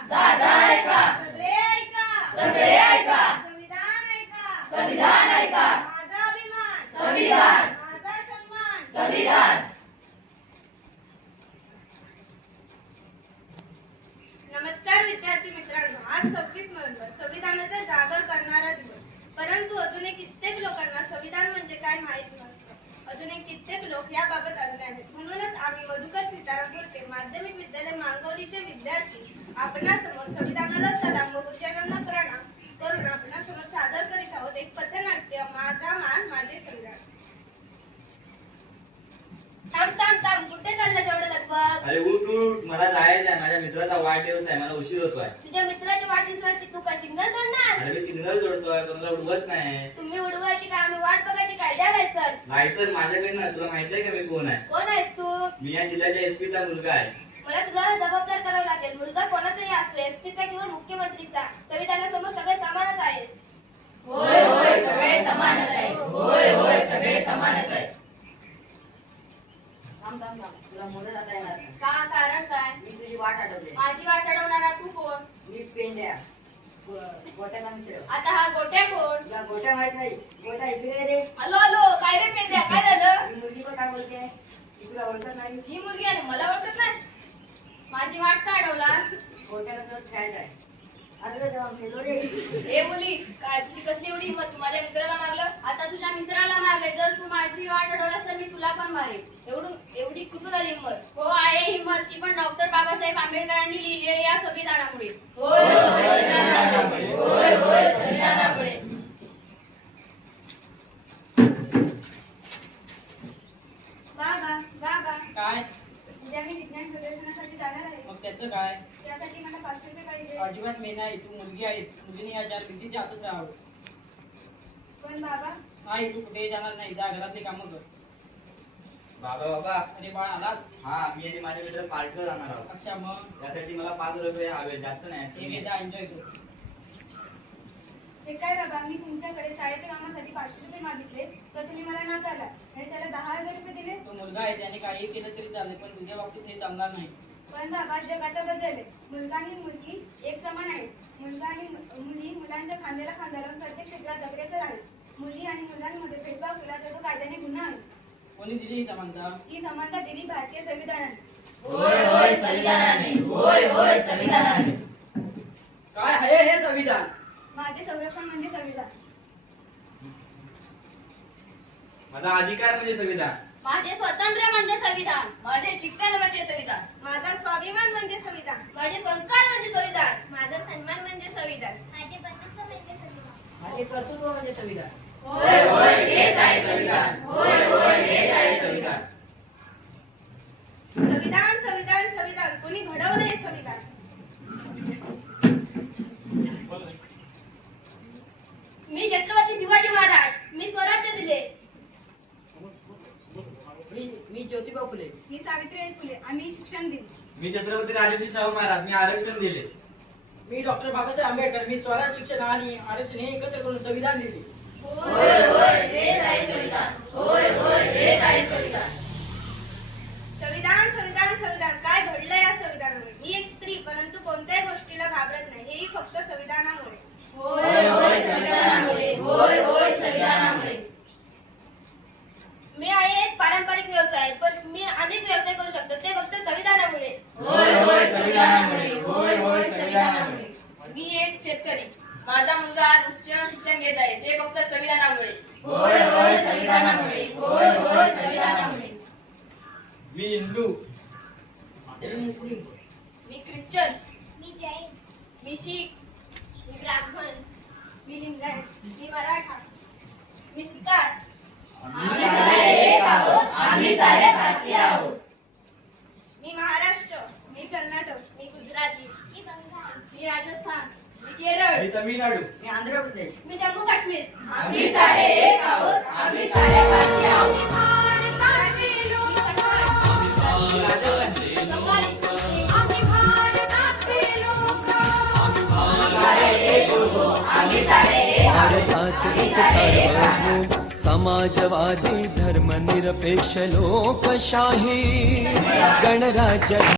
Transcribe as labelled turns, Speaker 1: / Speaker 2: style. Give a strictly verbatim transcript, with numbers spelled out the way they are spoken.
Speaker 1: दादा ऐका,
Speaker 2: सगळे ऐका,
Speaker 1: सगळे ऐका,
Speaker 2: संविधान ऐका,
Speaker 1: संविधान ऐका,
Speaker 2: माझा अभिमान,
Speaker 1: संविधान,
Speaker 2: माझा सन्मान,
Speaker 1: संविधान.
Speaker 2: नमस्कार विद्यार्थी मित्रांनो, आज सव्वीस नोव्हेंबर संविधानाचा जागर करणारा दिवस. परंतु अजूनही कित्येक लोकांना संविधान म्हणजे काय माहीत नसतं. अजूनही कित्येक लोक याबाबत अज्ञान आहेत. म्हणूनच आम्ही मधुकर सीताराम फुलके माध्यमिक विद्यालय मांगवलीचे विद्यार्थी आपणासमोर संविधानाला सलाम व गुरुजनांना प्रणाम करून आपणासमोर सादर करीत आहोत एक पथनाट्य, माझा मान माझे संविधान. थांब थांब थांब, कुठे चाललं एवढं लगबग?
Speaker 3: अरे उठ उठ, मला जायचं आहे. माझ्या मित्राचा वाढदिवस आहे, मला उशीर होतोय.
Speaker 2: तुझ्या मित्राच्या वाढदिवसाची तू काय सिग्नल तोडणार?
Speaker 3: अरे मी सिग्नल जोडतोय, कोणाला उडवत नाही.
Speaker 2: तुम्ही उडवायची का आम्ही वाट बघायची काय? द्या लायसन.
Speaker 3: लायसन माझ्याकडनं. तुला माहिती आहे का मी कोण आहे?
Speaker 2: कोण आहेस तू?
Speaker 3: मी या जिल्ह्याच्या एसपी चा मुलगा आहे.
Speaker 2: मला तुला जबाबदार करावं लागेल. मुलगा कोणाचाही असो, एसपीचा किंवा मुख्यमंत्रीचा, संविधानासमोर सगळे समानच आहेत.
Speaker 1: होय होय सगळे समानच आहे. होय होय सगळे समानच आहे.
Speaker 4: थांब थांब थांब, तुला मोठं जाता येणार नाही.
Speaker 2: का? कारण काय?
Speaker 4: मी तुझी वाट अडवते.
Speaker 2: माझी वाट अडवणारा तू कोण?
Speaker 4: मी पेंड्या गो- गोट्याला मित्र.
Speaker 2: आता हा गोट्या कोण?
Speaker 4: तुला गोट्या माहित नाही. गोट्या इकडे ये रे.
Speaker 2: हॅलो हॅलो, काय रे पेंद्या, काय झालं?
Speaker 4: ही मुलगी पण काय बोलते? ती तुला ओळखत नाही.
Speaker 2: ही मुलगी आहे, मला ओळखत नाही. माझी वाट का अडवलास?
Speaker 4: गोट्याला तुला खेळायचं आहे. अरे तेव्हा गेलो रे.
Speaker 2: ए मुली, काय तुझी कसली एवढी हिंमत? तू माझ्या मित्राला मारलं? आता तुझ्या मित्राला मारले. जर तू माझी वाट अडवलास तर मी तुला पण मारेन. एवढी एवढी कुठून आली हिंमत? हो आहे हिंमत, ती पण डॉक्टर बाबासाहेब आंबेडकरांनी लिहिली आहे या संविधानामुळे.
Speaker 1: होय होय संविधानामुळे. होय होय संविधानामुळे.
Speaker 2: बाबा बाबा,
Speaker 5: काय?
Speaker 2: उद्या मी विज्ञान प्रदर्शनासाठी जाणार आहे.
Speaker 5: मग त्याचं काय?
Speaker 2: त्यासाठी मला पाचशे रुपये पाहिजे.
Speaker 5: अजिबात मी नाही. तू मुलगी आहेस. मुलीने या चार भिंतीच्या आतच राहावं.
Speaker 2: पण बाबा,
Speaker 5: नाही, तू कुठेही जाणार नाही. जा घरातली कामं कर.
Speaker 3: बाबा बाबा,
Speaker 5: अरे बाळ आलास?
Speaker 3: हा मी आणि माझे मित्र पार्टीला जाणार आहोत.
Speaker 5: अच्छा, मग
Speaker 3: त्यासाठी मला पाच रुपये हवे, जास्त
Speaker 5: हे
Speaker 3: नाही.
Speaker 5: मी जा एन्जॉय कर.
Speaker 2: हे काय बाबा, मी तुमच्याकडे शाळेच्या कामासाठी पाचशे रुपये मागितले तर तुम्ही मला नाकारला आणि त्याला दहा हजार रुपये दिले.
Speaker 5: तो मुलगा आहे, त्याने काही केलं तरी चालेल, पण तुझ्या बाबतीत हे चालणार नाही.
Speaker 2: पण बाबा, जग आता बदलले. मुलगा आणि मुलगी एक समान आहेत. मुलगा आणि मु- मुली मुलांच्या खांद्याला खांदा लावून प्रत्येक क्षेत्रात अग्रेसर आहेत. मुली आणि मुलांमध्ये भेदभाव केला तर तो कायद्याने गुन्हा आहे.
Speaker 5: कोणी दिली ही समानता?
Speaker 2: ही समानता दिली भारतीय संविधानाने.
Speaker 1: होय होय संविधानाने. होय होय संविधानाने.
Speaker 5: काय आहे हे संविधान?
Speaker 2: माझे संरक्षण म्हणजे संविधान.
Speaker 3: माझा अधिकार म्हणजे संविधान.
Speaker 2: माझे स्वातंत्र्य म्हणजे संविधान.
Speaker 1: माझे शिक्षण म्हणजे संविधान.
Speaker 2: माझा स्वाभिमान म्हणजे संविधान. माझे संस्कार म्हणजे संविधान. माझा सन्मान म्हणजे संविधान. माझे बंधुत्व म्हणजे संविधान.
Speaker 4: माझे कर्तृत्व म्हणजे संविधान.
Speaker 1: होय होय हेच आहे संविधान. होय होय हेच आहे संविधान.
Speaker 2: संविधान संविधान संविधान, कोणी घडवलं हे संविधान. मी छत्रपती शिवाजी महाराज, मी स्वराज्य दिले.
Speaker 4: मी मी ज्योतिबा फुले.
Speaker 2: मी सावित्रीबाई फुले, आम्ही शिक्षण दिले.
Speaker 3: मी छत्रपती राजर्षी शाहू महाराज, मी आरक्षण दिले.
Speaker 5: मी डॉक्टर बाबासाहेब आंबेडकर, मी स्वराज शिक्षण आणि आरक्षण हे एकत्र करून संविधान लिहिले.
Speaker 1: होय होय हेच आहे संविधान. होय होय हेच आहे संविधान.
Speaker 2: संविधान संविधान संविधान, काय घडलं या संविधानामुळे? मी एक स्त्री, परंतु कोणत्याही गोष्टीला घाबरत नाही, हेही फक्त संविधानामुळे.
Speaker 1: होय होय संविधानामुळे. होय होय संविधानामुळे.
Speaker 2: मी आहे एक पारंपरिक व्यवसाय, पण मी अनेक व्यवसाय करू शकतो, ते फक्त संविधानामुळे.
Speaker 1: होय होय संविधानामुळे. होय होय संविधानामुळे. मी एक शेतकरी, माझा मुलगा आज उच्च शिक्षण घेत आहे, ते फक्त संविधानामुळे. होय होय संविधानामुळे. होय होय संविधानामुळे.
Speaker 3: मी हिंदू.
Speaker 4: मी मुस्लिम.
Speaker 1: मी ख्रिश्चन,
Speaker 2: मी जैन, मी शीख, मी ब्राह्मण, मी लिंगायत, मी मराठा, मी सुतार.
Speaker 1: आम्ही सारे एक आहोत. आम्ही सारे भारतीय आहोत.
Speaker 2: मी महाराष्ट्र, मी कर्नाटक, मी गुजराती, मी बंगाल, मी राजस्थान, मी केरळ,
Speaker 3: मी तामिळनाडू.
Speaker 4: मी आंध्र प्रदेश.
Speaker 2: मी जम्मू काश्मीर.
Speaker 1: आम्ही सारे एक आहोत. आम्ही सारे भारतीय आहोत.
Speaker 2: मी कन्नड,
Speaker 3: मी राजस्थान.
Speaker 2: बंगाली.
Speaker 1: सारे एक हो. आम्ही सारे एक आहोत.
Speaker 6: भारताचे
Speaker 1: आम्ही
Speaker 6: एक
Speaker 1: सारे एक आहोत.
Speaker 6: सार्वभौम समाजवादी धर्मनिरपेक्ष लोकशाही गणराज्य